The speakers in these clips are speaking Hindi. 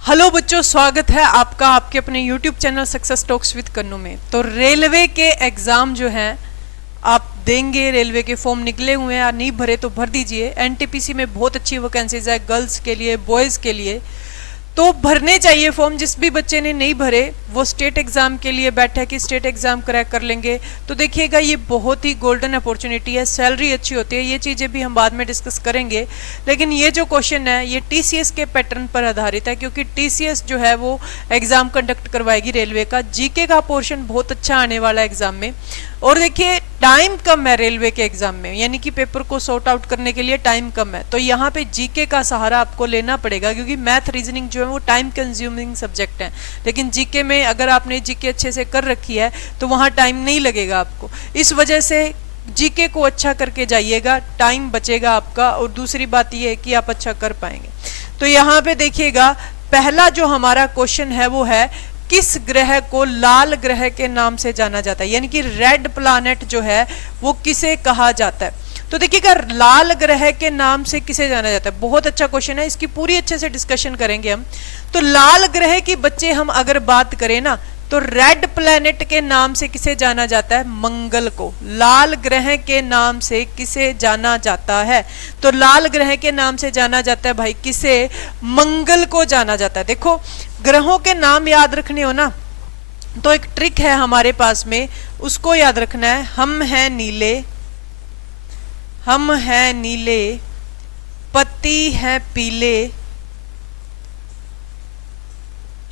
हेलो बच्चों, स्वागत है आपका आपके अपने YouTube channel success talks with Kannu में। तो रेलवे के एग्ज़ाम जो हैं आप देंगे, रेलवे के फॉर्म निकले हुए हैं, नहीं भरे तो भर दीजिए। एनटीपीसी में बहुत अच्छी वैकेंसीज है गर्ल्स के लिए, बॉयज़ के लिए, तो भरने चाहिए फॉर्म। जिस भी बच्चे ने नहीं भरे वो स्टेट एग्जाम के लिए बैठा है कि स्टेट एग्जाम क्रैक कर लेंगे, तो देखिएगा ये बहुत ही गोल्डन अपॉर्चुनिटी है, सैलरी अच्छी होती है, ये चीज़ें भी हम बाद में डिस्कस करेंगे। लेकिन ये जो क्वेश्चन है ये टीसीएस के पैटर्न पर आधारित है, क्योंकि टीसीएस जो है वो एग्जाम कंडक्ट करवाएगी रेलवे का। जीके का पोर्शन बहुत अच्छा आने वाला है एग्जाम में। और देखिए टाइम कम है रेलवे के एग्जाम में, यानी कि पेपर को सॉर्ट आउट करने के लिए टाइम कम है, तो यहाँ पे जीके का सहारा आपको लेना पड़ेगा, क्योंकि मैथ रीजनिंग जो है वो टाइम कंज्यूमिंग सब्जेक्ट है। लेकिन जीके में अगर आपने जीके अच्छे से कर रखी है तो वहाँ टाइम नहीं लगेगा आपको। इस वजह से जीके को अच्छा करके जाइएगा, टाइम बचेगा आपका। और दूसरी बात यह है कि आप अच्छा कर पाएंगे। तो यहाँ पे देखिएगा पहला जो हमारा क्वेश्चन है वो है, किस ग्रह को लाल ग्रह के नाम से जाना जाता है, यानी कि रेड प्लैनेट जो है वो किसे कहा जाता है। तो देखिएगा लाल ग्रह के नाम से किसे जाना जाता है, बहुत अच्छा क्वेश्चन है, इसकी पूरी अच्छे से डिस्कशन करेंगे हम। तो लाल ग्रह की बच्चे हम अगर बात करें ना, तो रेड प्लैनेट के नाम से किसे जाना जाता है, मंगल को। लाल ग्रह के नाम से किसे जाना जाता है, तो लाल ग्रह के नाम से जाना जाता है भाई किसे, मंगल को जाना जाता है। देखो ग्रहों के नाम याद रखने हो ना, तो एक ट्रिक है हमारे पास में, उसको याद रखना है। हम हैं नीले, हम हैं नीले, पति हैं पीले,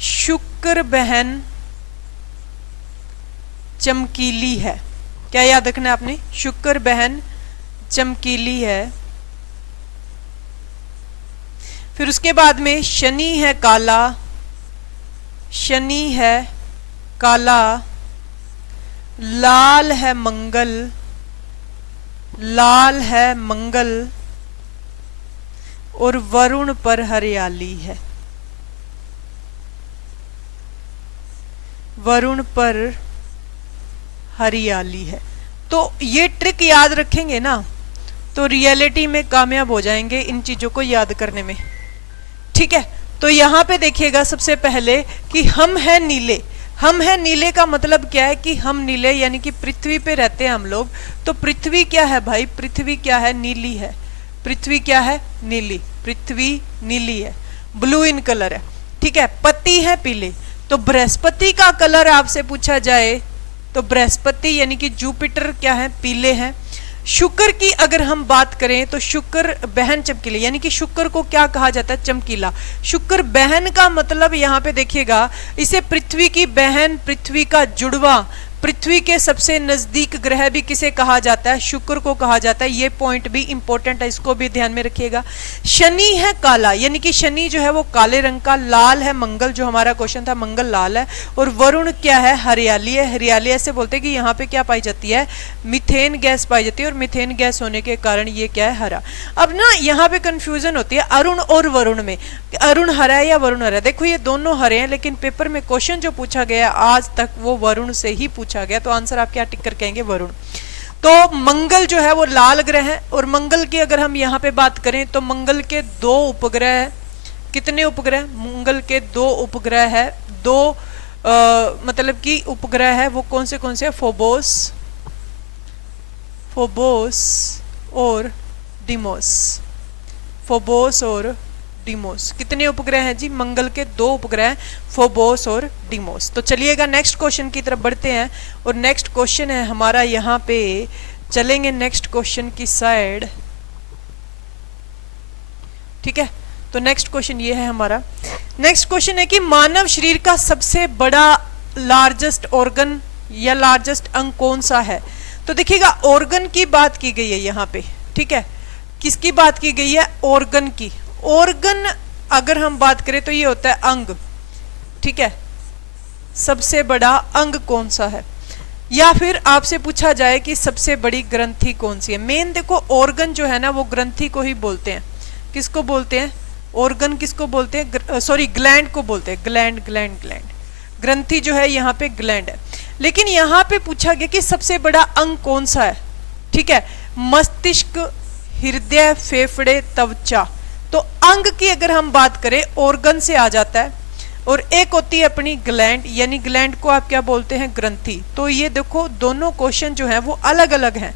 शुक्र बहन चमकीली है। क्या याद रखना है आपने, शुक्र बहन चमकीली है। फिर उसके बाद में शनि है काला, शनि है काला, लाल है मंगल, लाल है मंगल, और वरुण पर हरियाली है, वरुण पर हरियाली है। तो ये ट्रिक याद रखेंगे ना तो रियलिटी में कामयाब हो जाएंगे इन चीजों को याद करने में, ठीक है। तो यहाँ पे देखिएगा सबसे पहले कि हम हैं नीले। हम हैं नीले का मतलब क्या है कि हम नीले यानी कि पृथ्वी पे रहते हैं हम लोग। तो पृथ्वी क्या है भाई, पृथ्वी क्या है, नीली है। पृथ्वी क्या है, नीली, पृथ्वी नीली है, ब्लू इन कलर है, ठीक है। पति है पीले, तो बृहस्पति का कलर आपसे पूछा जाए तो बृहस्पति यानी कि जुपिटर क्या है, पीले हैं। शुक्र की अगर हम बात करें तो शुक्र बहन चमकीली, यानी कि शुक्र को क्या कहा जाता है, चमकीला। शुक्र बहन का मतलब यहाँ पे देखिएगा, इसे पृथ्वी की बहन, पृथ्वी का जुड़वा, पृथ्वी के सबसे नजदीक ग्रह भी किसे कहा जाता है, शुक्र को कहा जाता है। ये पॉइंट भी इंपॉर्टेंट है, इसको भी ध्यान में रखिएगा। शनि है काला, यानी कि शनि जो है वो काले रंग का। लाल है मंगल, जो हमारा क्वेश्चन था मंगल लाल है। और वरुण क्या है, हरियाली है। हरियाली ऐसे बोलते हैं कि यहाँ पे क्या पाई जाती है, मीथेन गैस पाई जाती है, और मीथेन गैस होने के कारण ये क्या है, हरा। अब ना यहाँ पे कंफ्यूजन होती है अरुण और वरुण में, अरुण हरा है या वरुण हरा है। देखो ये दोनों हरे हैं, लेकिन पेपर में क्वेश्चन जो पूछा गया आज तक वो वरुण से ही पूछा गया, तो आंसर आप क्या टिक कर कहेंगे, वरुण। तो मंगल जो है वो लाल ग्रह है। और मंगल की अगर हम यहाँ पे बात करें तो मंगल के दो उपग्रह है। कितने उपग्रह, मंगल के दो उपग्रह है। दो मतलब कि उपग्रह है वो कौन से, फोबोस, फोबोस और डिमोस, फोबोस और डिमोस। कितने उपग्रह हैं जी, मंगल के दो उपग्रह, फोबोस और डिमोस। तो चलिएगा नेक्स्ट क्वेश्चन की तरफ बढ़ते हैं। और नेक्स्ट क्वेश्चन है हमारा, यहाँ पे चलेंगे नेक्स्ट क्वेश्चन की साइड, ठीक है। तो नेक्स्ट क्वेश्चन ये है हमारा। नेक्स्ट क्वेश्चन है कि मानव शरीर का सबसे बड़ा लार्जेस्ट ऑर्गन या लार्जेस्ट अंग कौन सा है। तो देखिएगा ऑर्गन की बात की गई है यहाँ पे, ठीक है। किसकी बात की गई है, ऑर्गन की। ऑर्गन अगर हम बात करें तो ये होता है अंग, ठीक है। सबसे बड़ा अंग कौन सा है, या फिर आपसे पूछा जाए कि सबसे बड़ी ग्रंथि कौन सी है। मेन देखो ऑर्गन जो है ना वो ग्रंथि को ही बोलते हैं। किसको बोलते हैं, ऑर्गन किसको बोलते हैं, सॉरी ग्लैंड को बोलते हैं, ग्लैंड ग्लैंड ग्लैंड। ग्रंथि जो है यहाँ पे ग्लैंड है। लेकिन यहाँ पे पूछा गया कि सबसे बड़ा अंग कौन सा है, ठीक है। मस्तिष्क, हृदय, फेफड़े, त्वचा। तो अंग की अगर हम बात करें ऑर्गन से आ जाता है, और एक होती है अपनी ग्लैंड, यानी ग्लैंड को आप क्या बोलते हैं, ग्रंथि। तो ये देखो दोनों क्वेश्चन जो है वो अलग अलग हैं।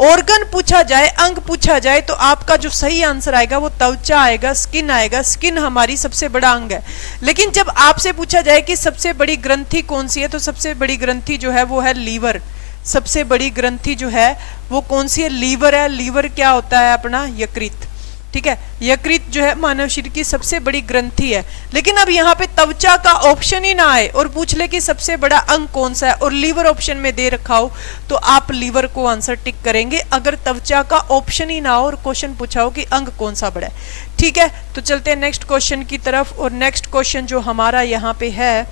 ऑर्गन पूछा जाए, अंग पूछा जाए, तो आपका जो सही आंसर आएगा वो त्वचा आएगा, स्किन आएगा। स्किन हमारी सबसे बड़ा अंग है। लेकिन जब आपसे पूछा जाए कि सबसे बड़ी ग्रंथि कौन सी है, तो सबसे बड़ी ग्रंथि जो है वो है लीवर। सबसे बड़ी ग्रंथि जो है वो कौन सी है, लीवर है। लीवर क्या होता है अपना, यकृत। ठीक है, यकृत जो है मानव शरीर की सबसे बड़ी ग्रंथि है। लेकिन अब यहाँ पे त्वचा का ऑप्शन ही ना आए और पूछ ले कि सबसे बड़ा अंग कौन सा है और लीवर ऑप्शन में दे रखा हो, तो आप लीवर को आंसर टिक करेंगे। अगर त्वचा का ऑप्शन ही ना हो और क्वेश्चन पूछा हो कि अंग कौन सा बड़ा है। ठीक है, तो चलते हैं नेक्स्ट क्वेश्चन की तरफ। और नेक्स्ट क्वेश्चन जो हमारा यहाँ पे है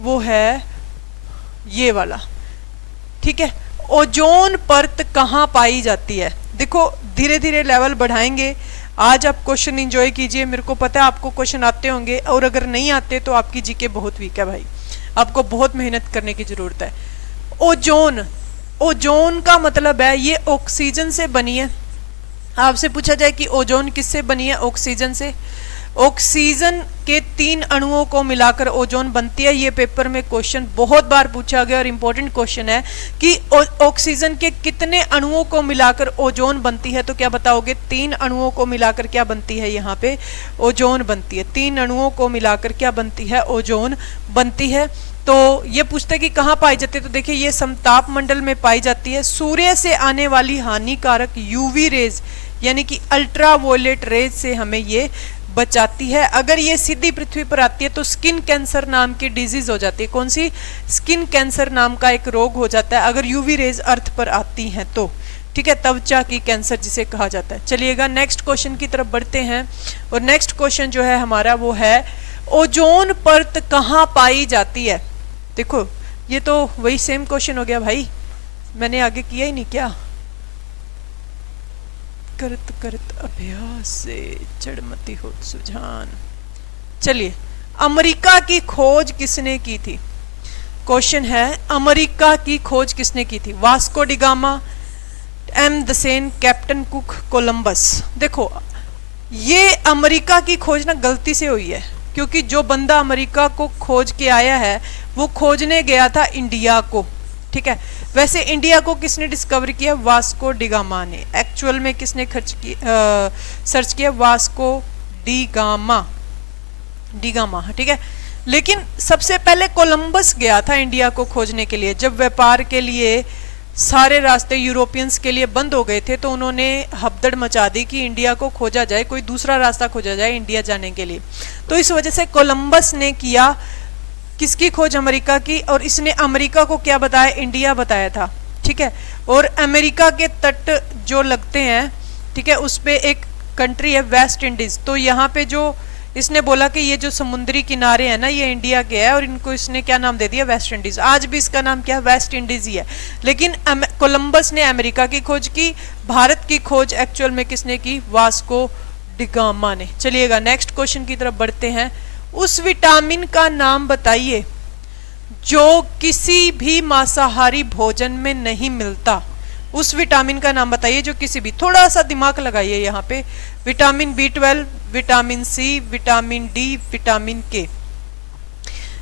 वो है ये वाला। ठीक है, ओजोन परत कहाँ पाई जाती है। देखो धीरे धीरे लेवल बढ़ाएंगे। आज आप क्वेश्चन एंजॉय कीजिए। मेरे को पता है आपको क्वेश्चन आते होंगे, और अगर नहीं आते तो आपकी जीके बहुत वीक है भाई, आपको बहुत मेहनत करने की जरूरत है। ओजोन, ओजोन का मतलब है ये ऑक्सीजन से बनी है। आपसे पूछा जाए कि ओजोन किससे बनी है, ऑक्सीजन से। ऑक्सीजन के 3 अणुओं को मिलाकर ओजोन बनती है। ये पेपर में क्वेश्चन बहुत बार पूछा गया और इम्पोर्टेंट क्वेश्चन है कि ऑक्सीजन के कितने अणुओं को मिलाकर ओजोन बनती है। तो क्या बताओगे, 3 अणुओं को मिलाकर क्या बनती है, यहाँ पे ओजोन बनती है। 3 अणुओं को मिलाकर क्या बनती है, ओजोन बनती है। तो ये पूछते हैं कि कहाँ पाई जाती है, तो देखिए ये समताप मंडल में पाई जाती है। सूर्य से आने वाली हानिकारक यूवी रेज यानी कि अल्ट्रावायलेट रेज से हमें ये बचाती है। अगर ये सीधी पृथ्वी पर आती है तो स्किन कैंसर नाम की डिजीज हो जाती है। कौन सी, स्किन कैंसर नाम का एक रोग हो जाता है अगर यूवी रेज अर्थ पर आती हैं तो। ठीक है, त्वचा की कैंसर जिसे कहा जाता है। चलिएगा नेक्स्ट क्वेश्चन की तरफ बढ़ते हैं। और नेक्स्ट क्वेश्चन जो है हमारा वो है ओजोन परत कहाँ पाई जाती है। देखो ये तो वही सेम क्वेश्चन हो गया भाई, मैंने आगे किया ही नहीं क्या। करत करत अभ्यास से चढ़मती हो सुजान। चलिए, अमेरिका की खोज किसने की थी। क्वेश्चन है अमेरिका की खोज किसने की थी। Vasco da Gama, Amundsen, captain Cook, Columbus. देखो ये अमेरिका की खोज ना गलती से हुई है, क्योंकि जो बंदा अमेरिका को खोज के आया है वो खोजने गया था इंडिया को। ठीक है, वैसे इंडिया को किसने डिस्कवर किया, वास्को डिगामा ने। एक्चुअल में किसने सर्च किया, वास्को डिगामा, डिगामा। ठीक है, लेकिन सबसे पहले कोलंबस गया था इंडिया को खोजने के लिए। जब व्यापार के लिए सारे रास्ते यूरोपियंस के लिए बंद हो गए थे तो उन्होंने हबदड़ मचा दी कि इंडिया को खोजा जाए, कोई दूसरा रास्ता खोजा जाए इंडिया जाने के लिए। तो इस वजह से कोलंबस ने किया किसकी खोज, अमेरिका की। और इसने अमेरिका को क्या बताया, इंडिया बताया था। ठीक है, और अमेरिका के तट जो लगते हैं, ठीक है, उस पे एक कंट्री है वेस्ट इंडीज। तो यहाँ पे जो इसने बोला कि ये जो समुद्री किनारे हैं ना ये इंडिया के है, और इनको इसने क्या नाम दे दिया, वेस्ट इंडीज। आज भी इसका नाम क्या है, वेस्ट इंडीज ही है। लेकिन कोलंबस ने अमेरिका की खोज की, भारत की खोज एक्चुअल में किसने की, वास्को डिगामा ने। चलिएगा नेक्स्ट क्वेश्चन की तरफ बढ़ते हैं। उस विटामिन का नाम बताइए जो किसी भी मांसाहारी भोजन में नहीं मिलता। उस विटामिन का नाम बताइए जो किसी भी, थोड़ा सा दिमाग लगाइए यहाँ पे। Vitamin B12, vitamin C, vitamin D, vitamin K.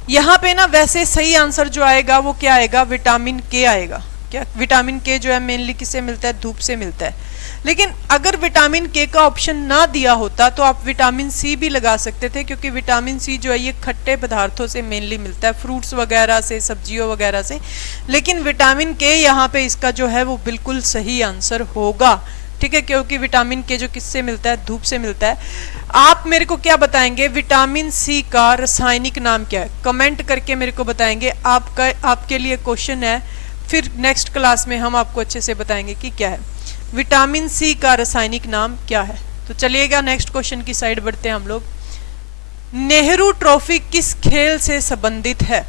यहाँ पे ना वैसे सही आंसर जो आएगा वो क्या आएगा, विटामिन के आएगा। क्या, विटामिन के जो है मेनली किससे मिलता है, धूप से मिलता है। लेकिन अगर विटामिन के का ऑप्शन ना दिया होता तो आप विटामिन सी भी लगा सकते थे, क्योंकि विटामिन सी जो है ये खट्टे पदार्थों से मेनली मिलता है, फ्रूट्स वगैरह से, सब्जियों वगैरह से। लेकिन विटामिन के यहाँ पे इसका जो है वो बिल्कुल सही आंसर होगा। ठीक है, क्योंकि विटामिन के जो किससे मिलता है, धूप से मिलता है। आप मेरे को क्या बताएंगे, विटामिन सी का रासायनिक नाम क्या है, कमेंट करके मेरे को बताएंगे। आपके लिए क्वेश्चन है, फिर नेक्स्ट क्लास में हम आपको अच्छे से बताएंगे कि क्या है विटामिन सी का रासायनिक नाम क्या है। तो चलिएगा नेक्स्ट क्वेश्चन की साइड बढ़ते हैं हम लोग। नेहरू ट्रॉफी किस खेल से संबंधित है।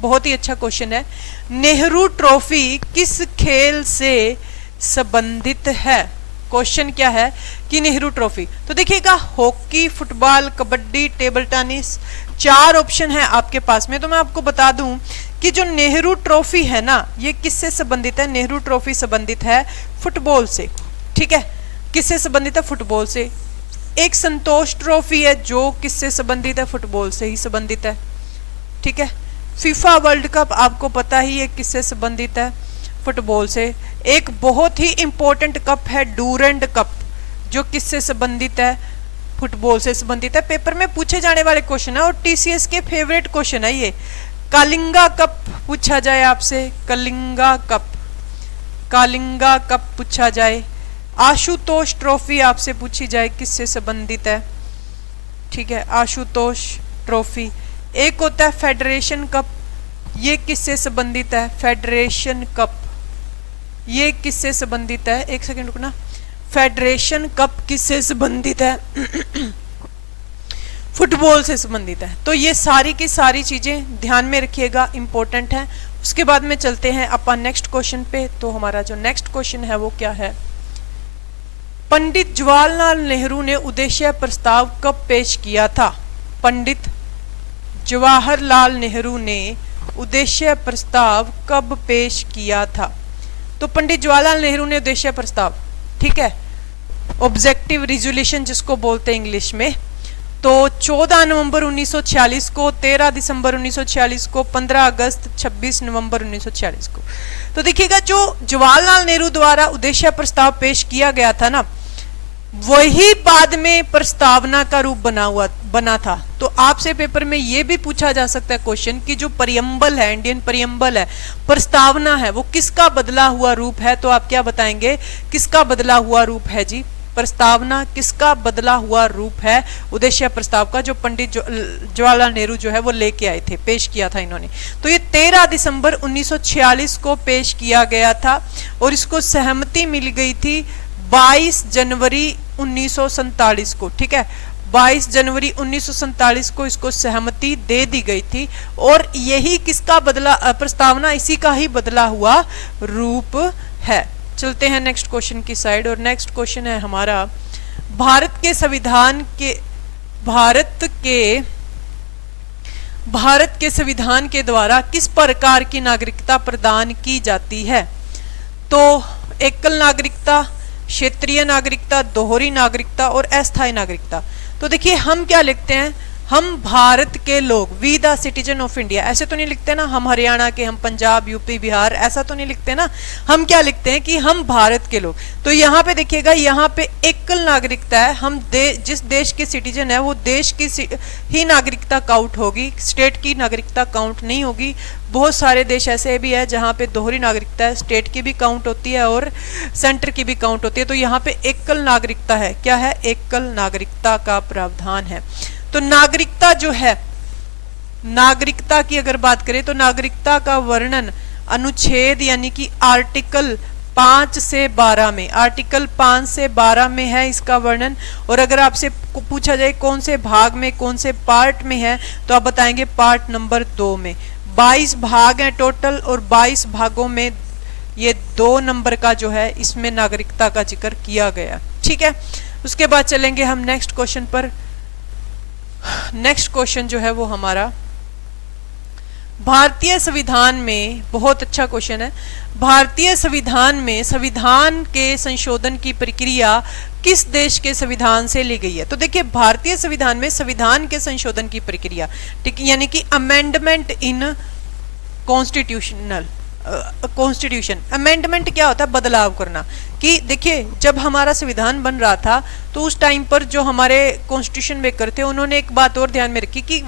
बहुत ही अच्छा क्वेश्चन है। नेहरू ट्रॉफी किस खेल से संबंधित है। क्वेश्चन क्या है कि नेहरू ट्रॉफी, तो देखिएगा hockey, football, kabaddi, table tennis, 4 option है आपके पास में। तो मैं आपको बता दूं कि जो नेहरू ट्रॉफी है ना ये किससे संबंधित है, नेहरू ट्रॉफी संबंधित है फुटबॉल से। ठीक है, किससे संबंधित है, फुटबॉल से। एक संतोष ट्रॉफी है जो किससे संबंधित है, फुटबॉल से ही संबंधित है। ठीक है। फीफा वर्ल्ड कप आपको पता ही है किससे संबंधित है, फुटबॉल से। एक बहुत ही इंपॉर्टेंट कप है डूरंड कप, जो किससे संबंधित है, फुटबॉल से संबंधित है। पेपर में पूछे जाने वाले क्वेश्चन है और टीसीएस के फेवरेट क्वेश्चन है ये। कलिंगा कप पूछा जाए आपसे, कलिंगा कप पूछा जाए। आशुतोष ट्रॉफी आपसे पूछी जाए, किससे संबंधित है, ठीक है, आशुतोष ट्रॉफी। एक होता है फेडरेशन कप, ये किससे संबंधित है, फेडरेशन कप, ये किससे संबंधित है, एक सेकंड रुकना, फेडरेशन कप किससे संबंधित है फुटबॉल से संबंधित है। तो ये सारी की सारी चीजें ध्यान में रखिएगा, इंपॉर्टेंट है। उसके बाद में चलते हैं अपन नेक्स्ट क्वेश्चन पे। तो हमारा जो नेक्स्ट क्वेश्चन है वो क्या है, पंडित जवाहरलाल नेहरू ने उद्देश्य प्रस्ताव कब पेश किया था, पंडित जवाहरलाल नेहरू ने उद्देश्य प्रस्ताव कब पेश किया था। तो पंडित जवाहरलाल नेहरू ने उद्देश्य प्रस्ताव, ठीक है, ऑब्जेक्टिव रिजोल्यूशन जिसको बोलते हैं इंग्लिश में, तो 14 नवंबर 1946 को, 13 दिसंबर 1946 को, 15 अगस्त, 26 नवंबर 1946 को। तो देखिएगा जो जवाहरलाल नेहरू द्वारा उद्देश्य प्रस्ताव पेश किया गया था ना, वही बाद में प्रस्तावना का रूप बना था। तो आपसे पेपर में यह भी पूछा जा सकता है क्वेश्चन कि जो परियम्बल है, इंडियन परियम्बल है, प्रस्तावना है, वो किसका बदला हुआ रूप है। तो आप क्या बताएंगे, किसका बदला हुआ रूप है जी, प्रस्तावना किसका बदला हुआ रूप है उद्देश्य प्रस्ताव का, जो पंडित जवाहरलाल नेहरू जो है वो लेके आए थे, पेश किया था इन्होंने। तो ये 13 दिसंबर 1946 को पेश किया गया था और इसको सहमति मिल गई थी 22 जनवरी 1947 को, ठीक है, 22 जनवरी 1947 को इसको सहमति दे दी गई थी। और यही किसका बदला, प्रस्तावना इसी का ही बदला हुआ रूप है। चलते हैं नेक्स्ट क्वेश्चन की साइड। और नेक्स्ट क्वेश्चन है हमारा, भारत के संविधान के द्वारा किस प्रकार की नागरिकता प्रदान की जाती है। तो एकल नागरिकता, क्षेत्रीय नागरिकता, दोहरी नागरिकता और अस्थायी नागरिकता। तो देखिए हम क्या लिखते हैं, हम भारत के लोग, we the citizen of India, ऐसे तो नहीं लिखते ना, हम हरियाणा के, हम पंजाब, यूपी, बिहार, ऐसा तो नहीं लिखते ना। हम क्या लिखते हैं कि हम भारत के लोग। तो यहाँ पे देखिएगा, यहाँ पे एकल नागरिकता है, हम जिस देश के सिटीजन है वो देश की ही नागरिकता काउंट होगी, स्टेट की नागरिकता काउंट नहीं होगी। बहुत सारे देश ऐसे भी है जहाँ पे दोहरी नागरिकता है, स्टेट की भी काउंट होती है और सेंटर की भी काउंट होती है। तो यहाँ पे एकल नागरिकता है, क्या है, एकल नागरिकता का प्रावधान है। तो नागरिकता जो है, नागरिकता की अगर बात करें तो नागरिकता का वर्णन अनुच्छेद यानी कि आर्टिकल 5 से 12 में, आर्टिकल 5 से 12 में है इसका वर्णन। और अगर आपसे पूछा जाए कौन से भाग में, कौन से पार्ट में है, तो आप बताएंगे पार्ट नंबर 2 में। 22 भाग हैं टोटल और 22 भागों में ये 2 नंबर का जो है इसमें नागरिकता का जिक्र किया गया, ठीक है। उसके बाद चलेंगे हम नेक्स्ट क्वेश्चन पर। नेक्स्ट क्वेश्चन जो है वो हमारा, भारतीय संविधान में, बहुत अच्छा क्वेश्चन है, भारतीय संविधान में संविधान के संशोधन की प्रक्रिया किस देश के संविधान से ली गई है। तो देखिए भारतीय संविधान में संविधान के संशोधन की प्रक्रिया, ठीक, यानी कि अमेंडमेंट इन कॉन्स्टिट्यूशन। अमेंडमेंट क्या होता है, बदलाव करना। कि देखिए जब हमारा संविधान बन रहा था तो उस टाइम पर जो हमारे कॉन्स्टिट्यूशन मेकर थे उन्होंने एक बात और ध्यान में रखी कि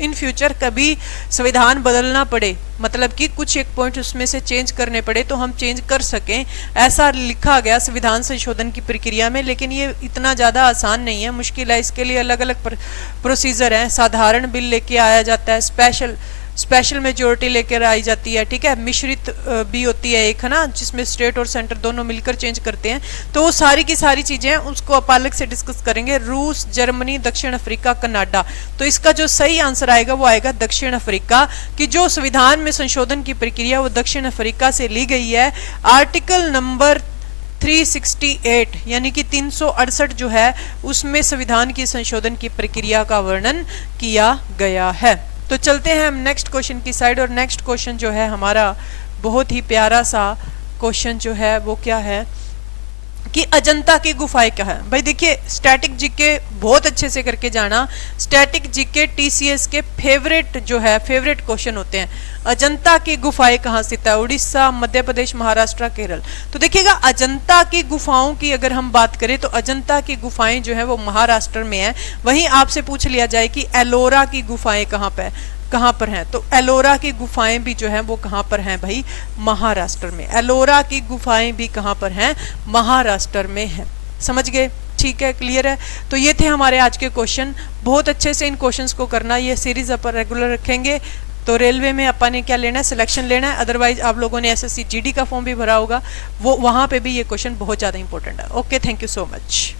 इन फ्यूचर कभी संविधान बदलना पड़े, मतलब कि कुछ एक पॉइंट उसमें से चेंज करने पड़े तो हम चेंज कर सकें, ऐसा लिखा गया संविधान संशोधन की प्रक्रिया में। लेकिन ये इतना ज़्यादा आसान नहीं है, मुश्किल है। इसके लिए अलग अलग प्रोसीजर हैं। साधारण बिल लेके आया जाता है, स्पेशल मेजोरिटी लेकर आई जाती है, ठीक है, मिश्रित भी होती है एक, है ना, जिसमें स्टेट और सेंटर दोनों मिलकर चेंज करते हैं। तो वो सारी की सारी चीजें हैं, उसको आप अलग से डिस्कस करेंगे। रूस, जर्मनी, दक्षिण अफ्रीका, कनाडा। तो इसका जो सही आंसर आएगा वो आएगा दक्षिण अफ्रीका, कि जो संविधान में संशोधन की प्रक्रिया वो दक्षिण अफ्रीका से ली गई है। आर्टिकल नंबर 368 यानी कि 368 जो है उसमें संविधान की संशोधन की प्रक्रिया का वर्णन किया गया है। तो चलते हैं हम नेक्स्ट क्वेश्चन की साइड। और नेक्स्ट क्वेश्चन जो है हमारा बहुत ही प्यारा सा क्वेश्चन जो है वो क्या है, कि अजंता की गुफाएं क्या है। भाई देखिए, स्टैटिक जीके बहुत अच्छे से करके जाना। स्टैटिक जीके टीसीएस के फेवरेट जो है, फेवरेट क्वेश्चन होते हैं। अजंता की गुफाएं कहाँ स्थित है? उड़ीसा, मध्य प्रदेश, महाराष्ट्र, केरल। तो देखिएगा, अजंता की गुफाओं की अगर हम बात करें तो अजंता की गुफाएं जो है वो महाराष्ट्र में है। वहीं आपसे पूछ लिया जाए कि एलोरा की गुफाएं कहाँ पर हैं, तो एलोरा की गुफाएं भी जो है वो कहाँ पर हैं भाई? महाराष्ट्र में। एलोरा की गुफाएं भी कहाँ पर हैं? महाराष्ट्र में हैं। समझ गए? ठीक है, क्लियर है। तो ये थे हमारे आज के क्वेश्चन। बहुत अच्छे से इन क्वेश्चंस को करना, ये सीरीज अपन रेगुलर रखेंगे। तो रेलवे में अपन ने क्या लेना है? सिलेक्शन लेना है। अदरवाइज आप लोगों ने एसएससी जीडी का फॉर्म भी भरा होगा, वो वहाँ पे भी ये क्वेश्चन बहुत ज़्यादा इंपॉर्टेंट है। Okay, thank you so much.